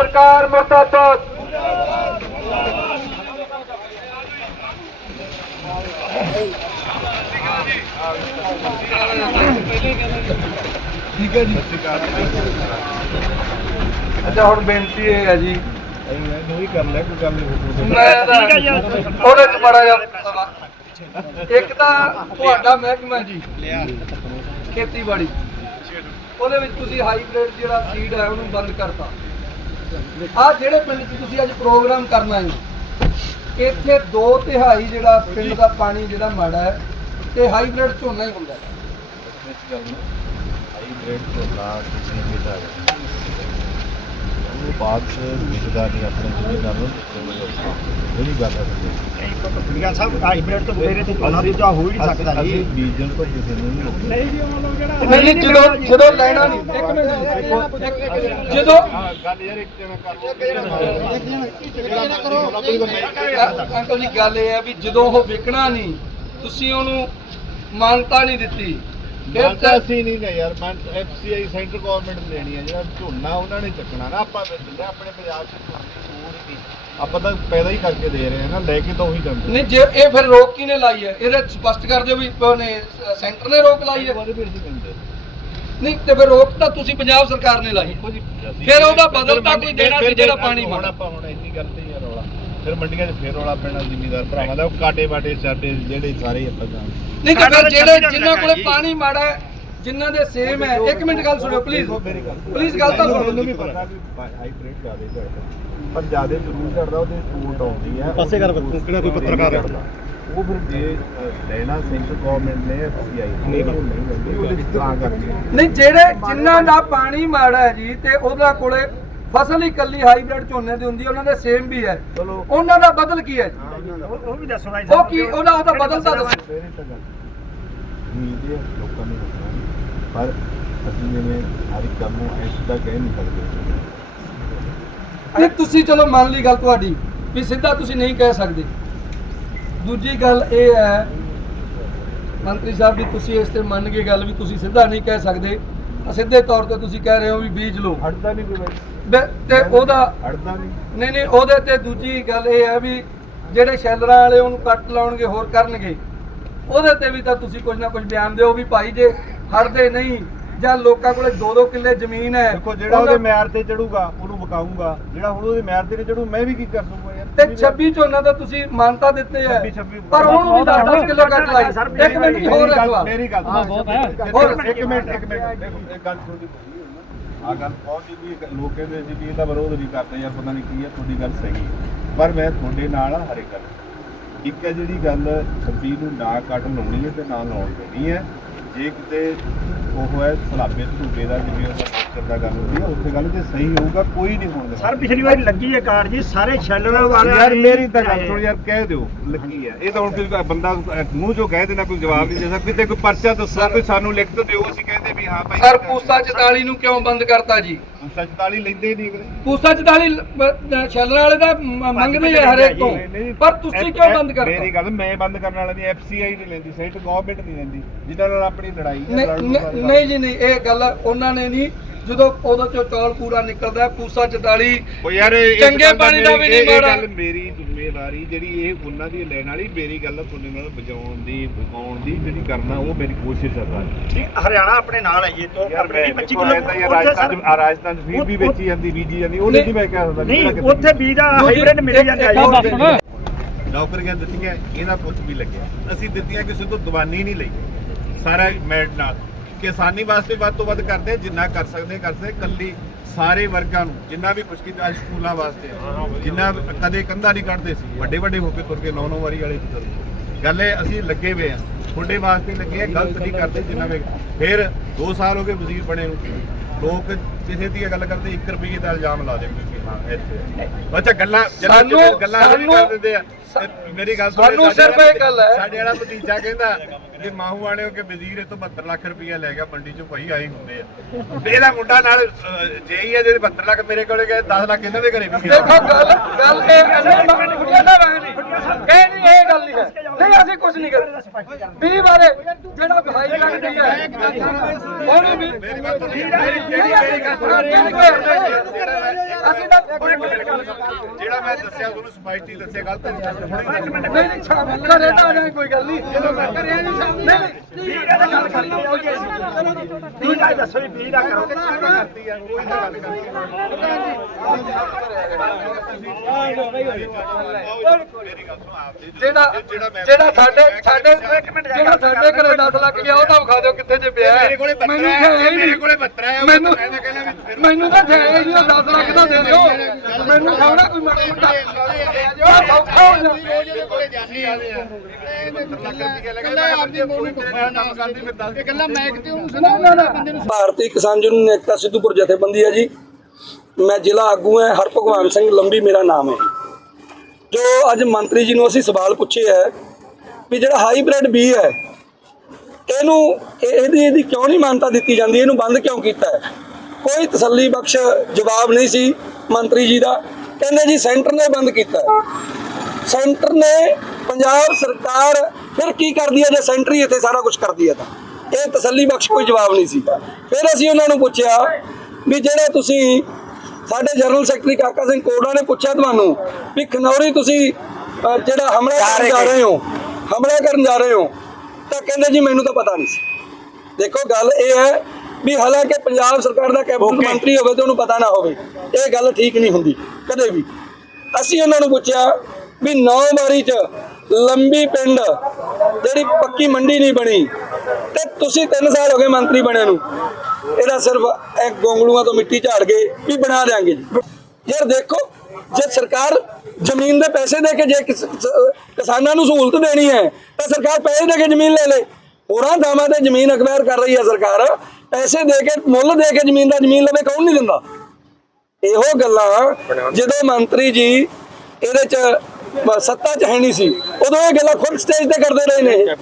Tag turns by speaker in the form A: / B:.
A: ਸਰਕਾਰ ਮੁਰਦਾਬਾਦ ਠੀਕ ਹੈ ਜੀ। ਅੱਛਾ ਹੁਣ ਬੇਨਤੀ ਇਹ ਹੈ ਜੀ।
B: ਨਹੀਂ ਕਰ ਲੈ ਕੋਈ ਗੱਲ ਨਹੀਂ
A: ਮੈਂ ਤਾਂ ਉਹਦੇ ਚ ਬੜਾ ਜਿਹਾ ਇੱਕ ਤਾਂ ਤੁਹਾਡਾ ਮਹਿਕਮਾ ਜੀ ਖੇਤੀਬਾੜੀ। ਉਹਦੇ ਵਿੱਚ ਤੁਸੀਂ ਹਾਈਬ੍ਰਿਡ ਜਿਹੜਾ ਸੀਡ ਹੈ ਉਹਨੂੰ ਬੰਦ ਕਰਤਾ। ਆ ਜਿਹੜੇ ਪਿੰਡ 'ਚ ਤੁਸੀਂ ਅੱਜ ਪ੍ਰੋਗਰਾਮ ਕਰਨਾ ਹੈ, ਇੱਥੇ ਦੋ ਤਿਹਾਈ ਜਿਹੜਾ ਪਿੰਡ ਦਾ ਪਾਣੀ ਜਿਹੜਾ ਮਾੜਾ ਹੈ, ਤੇ ਹਾਈਬ੍ਰਿਡ ਝੋਨਾ ਹੀ ਹੁੰਦਾ ਹੈ।
B: ਹਾਈ ਗ੍ਰੇਡ ਤੋਂ ਲਾ ਕਿਸੇ ਵੀ ਉਹ ਬਾਤ ਵਿਚਦਾ ਨਹੀਂ ਆਪਣੇ ਜ਼ਿਮੀਦਾਰ ਨੂੰ ਜਿਹੜੀ ਗੱਲ ਹੈ।
C: ਕੁੜੀਆਂ ਸਾਹਿਬ ਹਾਈਬ੍ਰਿਡ ਤੋਂ ਬਗੈਰ ਤੇ ਝੋਨਾ ਦੂਜਾ ਹੋ ਹੀ ਨਹੀਂ ਸਕਦਾ
B: ਅਸੀਂ
C: ਜੀ
B: ਬੀਜਣ ਤੋਂ ਕਿਸੇ ਨੂੰ ਨਹੀਂ ਰੋਕਦੇ।
C: ਨਹੀਂ ਜੀ ਉਹ ਲੋਕ ਜਿਹੜਾ
A: ਨਹੀਂ ਨਹੀਂ, ਜਦੋਂ ਜਦੋਂ ਲੈਣਾ ਨਹੀਂ ਇੱਕ ਮਿੰਟ ਜਦੋਂ
B: ਗੱਲ ਯਾਰ ਇੱਕ ਜਣਾ
A: ਅ- ਅੰਕਲ ਜੀ ਗੱਲ ਇਹ ਹੈ ਵੀ ਜਦੋਂ ਉਹ ਵਿਕਣਾ ਨਹੀਂ ਤੁਸੀਂ ਉਹਨੂੰ ਮਾਨਤਾ ਨਹੀਂ ਦਿੱਤੀ। ਫਿਰ
B: ਗੱਲ ਤਾਂ
A: ਤਾਂ
B: ਅਸੀਂ ਨਹੀਂ ਨੇ ਯਾਰ ਮੈਂ ਐਫਸੀਆਈ ਸੈਂਟਰ ਗਵਰਨਮੈਂਟ ਲੈਣੀ ਹੈ ਜਿਹੜਾ ਝੋਨਾ ਉਹਨਾਂ ਨੇ ਚੱਕਣਾ ਨਾ ਆਪਾਂ ਦਿੰਦੇ ਆਪਣੇ ਪੰਜਾਬ 'ਚ ਝੋਨੇ ਦੀ ਆਪਾਂ ਤਾਂ ਪੈਦਾ ਹੀ ਕਰਕੇ ਦੇ ਰਹੇ ਹਾਂ ਨਾ ਲੈ ਕੇ ਤਾਂ ਉਹੀ ਜਾਂਦੇ
A: ਨਹੀਂ ਜੇ ਇਹ ਫਿਰ ਰੋਕ ਕਿਹਨੇ ਲਾਈ ਹੈ? ਇਹਦੇ ਸਪਸ਼ਟ ਕਰ ਦਿਓ ਵੀ ਸ- ਸੈਂਟਰ ਨੇ ਰੋਕ ਲਾਈ ਹੈ। ਨਹੀਂ ਤੇ ਫਿਰ ਰੋਕ ਤਾਂ ਤੁਸੀਂ ਪੰਜਾਬ ਸਰਕਾਰ ਨੇ ਲਾਈ। ਫਿਰ ਉਹਦਾ ਬਦਲ ਤਾਂ ਕੋਈ ਦੇਣਾ ਸੀ ਜਿਹੜਾ ਪਾਣੀ
B: ਹੁਣ
A: ਮੰਗਦਾ।
B: ਆਪਾਂ ਹੁਣ ਇੰਨੀ ਗੱਲ ਤੇ ਫਿਰ ਮੰਡੀਆਂ 'ਚ ਫਿਰ ਰੌਲਾ ਪੈਣਾ ਜ਼ਿਮੀਦਾਰ ਭਰਾਵਾਂ ਦਾ। ਉਹ ਕਾਟੇ ਬਾਟੇ ਸਾਡੇ ਜਿਹੜੇ ਸਾਰੇ ਆਪਾਂ ਜਾਣਦੇ
A: ਨਹੀਂ ਤਾਂ ਜਿਹੜੇ ਜਿਨ੍ਹਾਂ ਕੋਲੇ। ਪਾਣੀ ਮਾੜਾ ਹੈ ਜਿਨ੍ਹਾਂ ਦੇ ਸੇਮ ਹੈ ਇੱਕ ਮਿੰਟ ਗੱਲ ਸੁਣਿਓ ਪਲੀਜ਼
B: ਮੇਰੀ ਗੱਲ
A: ਪਲੀਜ਼ ਗੱਲ ਤਾਂ ਸੁਣੋ।
B: ਮੈਨੂੰ ਵੀ ਪਤਾ ਵੀ ਹਾਈਬ੍ਰਿਡ ਜ਼ਿਆਦਾ ਝੜਦਾ ਪਰ ਜ਼ਿਆਦਾ ਜ਼ਰੂਰ ਝੜਦਾ ਉਹਦੇ ਸਪੋਰਟ ਆਉਂਦੀ ਹੈ।
C: ਪਾਸੇ ਕਰ ਬੱਤੂ, ਕਿਹੜਾ ਕੋਈ ਪੱਤਰਕਾਰ ਹੈ?
B: ਉਹ ਫਿਰ ਜੇ ਅ, ਲੈਣਾ ਸੈਂਟਰ ਗਵਰਨਮੈਂਟ ਨੇ ਐਫਸੀਆਈ ਨਹੀਂ ਲੈਂਦੀ। ਉਹਦੇ ਵਿੱਚ ਤਾਂ ਕਰਕੇ।
A: ਨਹੀਂ ਜਿਹੜੇ ਜਿਨ੍ਹਾਂ ਦਾ ਪਾਣੀ ਮਾੜਾ ਹੈ ਜੀ ਤੇ ਉਹਦਾ ਕੋਲੇ ਫਸਲ ਹੀ ਇਕੱਲੀ ਹਾਈਬ੍ਰਿਡ ਝੋਨੇ ਦੀ ਹੁੰਦੀ ਹੈ ਉਹਨਾਂ ਦੇ ਸੇਮ ਵੀ ਹੈ।
B: ਚਲੋ।
A: ਉਹਨਾਂ ਦਾ ਬਦਲ ਕੀ ਹੈ ਜੀ?
C: ਉਹ ਉਹ ਵੀ ਦੱਸੋ ਭਾਈ
A: ਉਹ ਕੀ ਉਹਦਾ ਉਹਦਾ ਬਦਲ ਤਾਂ ਦੱਸੋ।
B: ਫਿਰ ਇਹ ਤਾਂ ਗੱਲ। ਉਮੀਦ ਹੈ ਲੋਕਾਂ ਨੂੰ ਦੱਸਣਾ ਨਹੀਂ। ਪਰ ਅਸੀਂ ਜਿਵੇਂ ਹਰ ਇੱਕ ਕੰਮ ਨੂੰ ਐਸ ਦਾ ਕਹਿ ਨਹੀਂ ਸਕਦੇ।
A: ਨਹੀਂ ਤੁਸੀਂ ਚਲੋ ਮੰਨ ਲਈ ਗੱਲ ਤੁਹਾਡੀ ਵੀ ਸਿੱਧਾ ਤੁਸੀਂ ਨਹੀਂ ਕਹਿ ਸਕਦੇ। ਦੂਜੀ ਗੱਲ ਇਹ ਹੈ ਮੰਤਰੀ ਸਾਹਿਬ ਵੀ ਤੁਸੀਂ ਇਸ ਤੇ ਮੰਨ ਗਏ ਗੱਲ ਵੀ ਤੁਸੀਂ ਸਿੱਧਾ ਨਹੀਂ ਕਹਿ ਸਕਦੇ। ਸਿੱਧੇ ਤੌਰ ਤੇ ਤੁਸੀਂ ਕਹਿ ਰਹੇ ਹੋ ਵੀ ਬੀਜ ਲਓ।
B: ਹਟਦਾ ਨਹੀਂ ਕੋਈ ਬਾਈ।
A: ਤੇ ਉਹਦਾ
B: ਹਟਦਾ ਨਹੀਂ।
A: ਨਹੀਂ ਨਹੀਂ ਉਹਦੇ ਤੇ ਦੂਜੀ ਗੱਲ ਇਹ ਹੈ ਵੀ ਜਿਹੜੇ ਸ਼ੈਲਰਾਂ ਵਾਲੇ ਉਹਨੂੰ ਕੱਟ ਲਾਉਣਗੇ ਹੋਰ ਕਰਨਗੇ। ਉਹਦੇ ਤੇ ਵੀ ਤਾਂ ਤੁਸੀਂ ਕੁਝ ਨਾ ਕੁਝ ਬਿਆਨ ਦਿਓ ਵੀ ਭਾਈ ਜੇ ਹਟਦੇ ਨਹੀਂ ਜਾਂ ਲੋਕਾਂ ਕੋਲੇ 2-2 ਕਿੱਲੇ ਜ਼ਮੀਨ ਹੈ
B: ਦੇਖੋ ਜਿਹੜਾ ਉਹਦੇ ਮਿਆਰ ਤੇ ਚੜੂਗਾ ਉਹਨੂੰ ਵਿਕਾਊਂਗਾ। ਜਿਹੜਾ ਹੁਣ ਉਹਦੇ ਮਿਆਰ ਤੇ ਚੜੂ ਮੈਂ ਵੀ ਕੀ ਕਰ ਸਕੂੰਗਾ?
A: ਤੇ 26 ਝੋਨਾ ਤਾਂ ਤੁਸੀਂ ਮਾਨਤਾ ਦਿੱਤੇ ਹੈ।
B: 26 26
A: ਪਰ ਉਹਨੂੰ ਵੀ 10-10 ਕਿਲੋ ਕੱਟ ਲਾਈ। ਇੱਕ ਮਿੰਟ ਜੀ ਹੋਰ ਸਵਾਲ
B: ਮੇਰੀ ਗੱਲ
C: ਹਾਂ, ਬਹੁਤ ਹੈ।
B: ਹੋਰ ਇੱਕ ਮਿੰਟ ਇੱਕ ਮਿੰਟ। ਦੇਖੋ ਇੱਕ ਗੱਲ ਥੋੜੀ ਆ ਗੱਲ ਬਹੁਤ ਹੀ ਵੀ ਲੋਕ ਕਹਿੰਦੇ ਸੀ ਵੀ ਇਹ ਤਾਂ ਵਿਰੋਧ ਨਹੀਂ ਕਰਦੇ ਯਾਰ ਪਤਾ ਨਹੀਂ ਕੀ ਹੈ ਤੁਹਾਡੀ ਗੱਲ ਸਹੀ ਹੈ। ਪਰ ਮੈਂ ਤੁਹਾਡੇ ਨਾਲ ਆ ਹਰੇ ਗੱਲ। ਇੱਕ ਹੈ ਜਿਹੜੀ ਗੱਲ 26 ਨੂੰ ਨਾ ਕੱਟ ਲਾਉਣੀ ਹੈ ਤੇ ਨਾ ਲਾਉਣ ਦੇਣੀ ਹੈ। ਜੇ ਕਿਤੇ ਉਹ ਹੈ ਸਲਾਬੇ ਝੂਟੇ ਦਾ ਜਿਵੇਂ ਉਹ ਸਟਰਕਚਰ ਦਾ ਗੱਲ ਹੁੰਦੀ ਹੈ ਉੱਥੇ ਗੱਲ ਜੇ ਸਹੀ ਹੋਊਗਾ ਕੋਈ ਨਹੀਂ ਹੋਣ ਦੇਣਾ।
C: ਸਰ ਪਿਛਲੀ ਵਾਰੀ ਲੱਗੀ ਹੈ ਕਾਰ ਜੀ ਸਾਰੇ ਛੱਲਣਾ ਵਾਲੇ
B: ਯਾਰ ਮੇਰੀ ਤਾਂ ਗੱਲ ਸੁਣ ਯਾਰ ਕਹਿ ਦਿਓ ਲੱਗੀ ਹੈ। ਇਹ ਤਾਂ ਹੁਣ ਕੋਈ ਬੰਦਾ ਮੂੰਹ ਚੋਂ ਕਹਿ ਦੇਣਾ ਕੋਈ ਜਵਾਬ ਨਹੀਂ ਦੇ ਸਕਦਾ। ਕਿਤੇ ਕੋਈ ਪਰਚਾ ਦੱਸੋ ਕੋਈ ਸਾਨੂੰ ਲਿਖਤ ਦਿਓ ਅਸੀਂ ਕਹਿੰਦੇ ਵੀ ਹਾਂ ਭਾਈ
A: ਸਰ ਪੂਸਾ 44 ਨੂੰ ਕਿਉਂ ਬੰਦ ਕਰਤਾ ਜੀ?
B: ਪੂਸਾ 44 ਲੈਂਦੇ ਹੀ ਨਹੀਂ ਅਗਲੇ।
A: ਪੂਸਾ 44 ਸ਼ੈਲਰਾਂ ਵਾਲੇ ਦਾ ਮੰਗਦੇ ਆ ਹਰੇਕ ਤੋਂ। ਪਰ ਤੁਸੀਂ ਕਿਉਂ ਬੰਦ
B: ਮੇਰੀ
A: ਕਰਤਾ
B: ਗੱਲ ਮੈਂ ਬੰਦ ਕਰਨ ਵਾਲਾ ਨਹੀਂ ਐਫਸੀਆਈ ਨਹੀਂ ਲੈਂਦੀ ਸੈਂਟ ਗਵਰਨਮੈਂਟ ਨਹੀਂ ਲੈਂਦੀ। ਜਿਨ੍ਹਾਂ ਨਾਲ ਆਪਣੀ ਲੜਾਈ ਤੋਂ
A: ਨਹੀਂ ਜੀ ਨਹੀਂ ਇਹ ਗੱਲ ਉਹਨਾਂ ਨੇ ਨਹੀਂ ਜਦੋਂ ਉਦੋਂ ਚੋਂ ਚੌਲ ਪੂਰਾ ਨਿਕਲਦਾ ਹੈ, ਪੂਸਾ 44
B: ਉਹ ਯਾਰ ਇਹ-
A: ਚੰਗੇ ਪਾਣੀ ਦਾ ਵੀ ਨਹੀਂ
B: ਇਹ- ਇਹ
A: ਮਾੜਾ।
B: ਗੱਲ ਮੇਰੀ ਜ਼ਿੰਮੇਵਾਰੀ ਜਿਹੜੀ ਇਹ ਉਹਨਾਂ ਦੀ ਲੈਣ ਵਾਲੀ ਮੇਰੀ ਗੱਲ ਆ ਤੁਹਾਡੇ ਨਾਲ ਬਚਾਉਣ ਦੀ ਬਚਾਉਣ ਦੀ ਜਿਹੜੀ ਕਰਨਾ ਉਹ ਮੇਰੀ ਕੋਸ਼ਿਸ਼ ਹੈ ਸਾਰੀ।
C: ਜੀ, ਹਰਿਆਣਾ ਆਪਣੇ ਨਾਲ ਹੈ ਜੀ ਤੋਂ
B: ਯਾਰ
C: ਆਪਣੇ
B: ਮੈਂ
C: 25
B: ਦੇਖੋ
C: ਕਿਲੋ
B: ਐਂ ਤਾਂ ਯਾਰ ਰਾਜਸਥਾਨ ਆ ਰਾਜਸਥਾਨ ਚ ਵੀ
C: ਉਹ-
B: ਵੇਚੀ ਜਾਂਦੀ ਬੀਜੀ ਜਾਂਦੀ ਉਹਨੇ ਨਹੀਂ ਮੈਂ ਕਹਿ ਸਕਦਾ ਕਿਹੜਾ
C: ਨਹੀਂ ਉੱਥੇ ਬੀਜ ਦਾ ਹਾਈਬ੍ਰਿਡ ਮਿਲ ਜਾਂਦਾ
A: ਇੱਕ
C: ਜੀ।
B: ਨੌਕਰੀਆਂ ਦਿੱਤੀਆਂ ਇਹਦਾ ਪੁੱਤ ਵੀ ਲੱਗਿਆ। ਅਸੀਂ ਦਿੱਤੀਆਂ ਕਿਸੇ ਤੋਂ ਦਵਾਨੀ ਨਹੀਂ ਲਈ। ਸਾਰਾ ਮੈਟ ਨਾਲ। ਕਿਸਾਨੀ ਵਾਸਤੇ ਵੱਧ ਤੋਂ ਵੱਧ ਕਰਦੇ ਜਿੰਨਾ ਕਰ ਸਕਦੇ ਕਰਦੇ। ਕੱਲੀ ਸਾਰੇ ਵਰਗਾਂ ਨੂੰ ਜਿੰਨਾ ਵੀ ਕੁਛ ਕੀਤਾ ਸਕੂਲਾਂ ਵਾਸਤੇ ਜਿੰਨਾ ਕਦੇ ਕੰਧਾ ਨਹੀਂ ਕੱਢਦੇ ਸੀ ਵੱਡੇ ਵੱਡੇ ਹੋ ਕੇ ਤੁਰ ਕੇ ਨੌ ਨੌ ਵਾਰੀ ਵਾਲੇ ਤੁਰ। ਗੱਲ ਇਹ ਅਸੀਂ ਲੱਗੇ ਹੋਏ ਆ ਤੁਹਾਡੇ ਵਾਸਤੇ ਲੱਗੇ ਆ ਗਲਤ ਨਹੀਂ ਕਰਦੇ ਜਿੰਨਾ ਵੀ ਫਿਰ 2 ਸਾਲ ਹੋ ਗਏ ਵਜ਼ੀਰ ਬਣੇ ਨੂੰ ਲੋਕ ਕਿਸੇ ਦੀ ਗੱਲ ਕਰਦੇ 1 ਰੁਪਏ ਦਾ ਇਲਜ਼ਾਮ ਲਾ ਦੇਣਗੇ ਕਿ ਹਾਂ ਇੱਥੇ ਅੱਛਾ ਗੱਲਾਂ ਕਰ ਦਿੰਦੇ ਆ ਮੇਰੀ ਗੱਲ ਸੁਣੋ
A: ਸਾਨੂੰ ਸਿਰਫ ਇਹ ਗੱਲ ਹੈ।
B: ਸਾਡੇ ਵਾਲਾ ਭਤੀਜਾ ਕਹਿੰਦਾ ਵੀ ਮਾਹੂ ਵਾਲਿਓ ਕਿ ਵਜ਼ੀਰ ਇਹ ਤੋਂ 72 ਲੱਖ ਰੁਪਇਆ ਲੈ ਗਿਆ ਮੰਡੀ ਚੋਂ ਭਾਈ ਆਏ ਹੁੰਦੇ ਆ। ਤੇ ਇਹਦਾ ਮੁੰਡਾ ਨਾਲ ਜੇਈ ਆ ਜਿਹਦੇ 72 ਲੱਖ ਮੇਰੇ ਕੋਲੇ ਗਏ 10 ਲੱਖ ਇਹਨਾਂ ਦੇ ਘਰੇ ਵੀ ਗਿਆ
A: ਦੇਖੋ ਗੱਲ ਗੱਲ ਇਹ ਅੰਨੇ ਕੁੜੀਆਂ ਦਾ ਵਹਿ ਨਹੀਂ ਇਹ ਨਹੀਂ ਇਹ ਗੱਲ ਨਹੀਂ ਹੈ। ਨਹੀਂ ਅਸੀਂ ਕੁਝ ਨਹੀਂ ਕਰਦੇ 20 ਬਾਰੇ ਜਿਹੜਾ ਭਾਈ ਲੱਗਦੀ ਹੈ ਉਹਨੂੰ ਵੀ
B: ਮੇਰੀ ਗੱਲ ਸੁਣੀ
A: ਮੇਰੀ ਗੱਲ ਸੁਣੋ ਅਸੀਂ ਤਾਂ
B: ਜਿਹੜਾ ਮੈਂ ਦੱਸਿਆ, ਤੁਹਾਨੂੰ ਸਪਾਈਟੀ ਦੱਸਿਆ, ਗਲਤ ਨਹੀਂ ਦੱਸਿਆ
A: ਨਹੀਂ ਨਹੀਂ ਸ਼ਾਮ ਘਰੇ ਤਾਂ ਆ ਜਾਏ ਕੋਈ ਗੱਲ ਨਹੀਂ। ਜਦੋਂ ਮੈਂ ਘਰੇ ਆ ਸ਼ਾਮ ਨਹੀਂ।
C: ਵੀਹ ਦਾ ਗੱਲ ਕਰਨੀ ਹੋ ਗਈ ਸੀ ਵੀਹ ਦਾ ਦੱਸੋ ਵੀ ਵੀਹ ਦਾ ਕਰੋ
B: ਕਰਤੀ ਆ ਕੋਈ ਤਾਂ ਗੱਲ ਕਰਤੀ ਮੇਰੀ ਗੱਲ ਸੁਣ ਆਪ ਦੀ
A: ਜਿਹੜਾ ਜਿਹੜਾ ਸਾਡੇ ਸਾਡੇ ਜਿਹੜਾ ਸਾਡੇ ਘਰੇ 10 ਲੱਖ ਗਿਆ ਉਹ ਤਾਂ ਵਿਖਾ ਦਿਓ ਕਿੱਥੇ ਜੇ ਪਿਆ।
B: ਮੇਰੇ ਕੋਲੇ ਬੱਤਰਾ
A: ਮੈਨੂੰ
B: ਹੈ,
A: ਤਾਂ ਇਹ
B: ਮੇਰੇ ਕੋਲੇ ਬੱਤਰਾ ਹੈ,
A: ਮੈਨੂੰ ਮੈਨੂੰ ਤਾਂ ਹੈ ਹੀ ਨਹੀਂ 10 ਲੱਖ ਦਾ ਦੇ ਦਿਓ। ਮੈਨੂੰ ਖਾਣਾ ਕੋਈ ਮਾੜਾ ਮੋਟਾ ਸੌਖਾ ਹੋ ਜਾ।
D: ਭਾਰਤੀ ਕਿਸਾਨ ਯੂਨੀਅਨ ਏਕਤਾ ਸਿੱਧੂਪੁਰ ਜਥੇਬੰਦੀ ਹੈ ਜੀ। ਮੈਂ ਜ਼ਿਲ੍ਹਾ ਆਗੂ ਹਾਂ ਹਰ ਭਗਵਾਨ ਸਿੰਘ ਲੰਬੀ ਮੇਰਾ ਨਾਮ ਹੈ। ਜੋ ਅੱਜ ਮੰਤਰੀ ਜੀ ਨੂੰ ਅਸੀਂ ਸਵਾਲ ਪੁੱਛੇ ਹੈ ਵੀ ਜਿਹੜਾ ਹਾਈਬ੍ਰਿਡ ਬੀ ਹੈ ਇਹਨੂੰ ਇਹ- ਇਹਦੀ ਇਹਦੀ ਕਿਉਂ ਨਹੀਂ ਮਾਨਤਾ ਦਿੱਤੀ ਜਾਂਦੀ? ਇਹਨੂੰ ਬੰਦ ਕਿਉਂ ਕੀਤਾ ਹੈ? ਕੋਈ ਤਸੱਲੀ ਬਖਸ਼ ਜਵਾਬ ਨਹੀਂ ਸੀ ਮੰਤਰੀ ਜੀ ਦਾ। ਕਹਿੰਦੇ ਜੀ ਸੈਂਟਰ ਨੇ ਬੰਦ ਕੀਤਾ। ਸੈਂਟਰ ਨੇ ਪੰਜਾਬ ਸਰਕਾਰ ਫਿਰ ਕੀ ਕਰਦੀ ਹੈ? ਜੇ ਸੈਂਟਰ ਇੱਥੇ ਸਾਰਾ ਕੁਝ ਕਰਦੀ ਹੈ ਤਾਂ। ਇਹ ਤਸੱਲੀ ਬਖਸ਼ ਕੋਈ ਜਵਾਬ ਨਹੀਂ ਸੀ। ਫਿਰ ਅਸੀਂ ਉਹਨਾਂ ਨੂੰ ਪੁੱਛਿਆ ਵੀ ਜਿਹੜੇ ਤੁਸੀਂ ਸਾਡੇ ਜਨਰਲ ਸੈਕਟਰੀ ਕਾਕਾ ਸਿੰਘ ਕੋੜਾ ਨੇ ਪੁੱਛਿਆ ਤੁਹਾਨੂੰ ਵੀ ਖਨੌਰੀ ਤੁਸੀਂ ਜਿਹੜਾ ਹਮਲਾ ਕਰਨ ਜਾ ਰਹੇ ਹੋ ਹਮਲਾ ਕਰਨ ਜਾ ਰਹੇ ਹੋ ਤਾਂ ਕਹਿੰਦੇ ਜੀ ਮੈਨੂੰ ਤਾਂ ਪਤਾ ਨਹੀਂ ਸੀ। ਦੇਖੋ ਗੱਲ ਇਹ ਹੈ ਵੀ ਹਾਲਾਂਕਿ ਪੰਜਾਬ ਸਰਕਾਰ ਦਾ ਕੈਬਨਿਟ ਮੰਤਰੀ ਹੋਵੇ ਤੇ ਉਹਨੂੰ ਪਤਾ ਨਾ ਹੋਵੇ ਇਹ ਗੱਲ ਠੀਕ ਨਹੀਂ ਹੁੰਦੀ ਕਦੇ ਵੀ। ਅਸੀਂ ਉਹਨਾਂ ਨੂੰ ਪੁੱਛਿਆ ਵੀ ਨੌ ਵਾਰੀ ਚ ਲੰਬੀ ਪਿੰਡ, ਜਿਹੜੀ ਪੱਕੀ ਮੰਡੀ ਨਹੀਂ ਬਣੀ, ਤੇ ਤੁਸੀਂ 3 ਸਾਲ ਹੋ ਗਏ ਮੰਤਰੀ ਬਣੇ ਨੂੰ। ਇਹਦਾ ਸਿਰਫ ਇਹ ਗੋਂਗਲੂਆਂ ਤੋਂ ਮਿੱਟੀ ਝਾੜ ਗਏ ਵੀ ਬਣਾ ਦੇਾਂਗੇ ਯਾਰ ਦੇਖੋ, ਜੇ ਸਰਕਾਰ ਜ਼ਮੀਨ ਦੇ ਪੈਸੇ ਦੇ ਕੇ ਜੇ ਕਿਸਾਨਾਂ ਨੂੰ ਸਹੂਲਤ ਦੇਣੀ ਹੈ, ਤਾਂ ਸਰਕਾਰ ਪੈਸੇ ਦੇ ਕੇ ਜ਼ਮੀਨ ਲੈ ਲੇ। ਹੋਰਾਂ ਥਾਵਾਂ ਤੇ ਜ਼ਮੀਨ ਅਕਵਾਇਰ ਕਰ ਰਹੀ ਹੈ ਸਰਕਾਰ, ਪੈਸੇ ਦੇ ਕੇ, ਮੁੱਲ ਦੇ ਕੇ ਜ਼ਮੀਨ ਦਾ ਜ਼ਮੀਨ ਲਵੇ ਕੌਣ ਨਹੀਂ ਦਿੰਦਾ? ਇਹੋ ਗੱਲਾਂ ਜਦੋਂ ਮੰਤਰੀ ਜੀ ਇਹਦੇ ਚ ਸੱਤਾ ਚ ਹੈ ਨਹੀਂ ਸੀ। ਉਦੋਂ ਇਹ ਗੱਲਾਂ ਖੁਦ ਸਟੇਜ ਤੇ ਕਰਦੇ ਰਹੇ ਨੇ।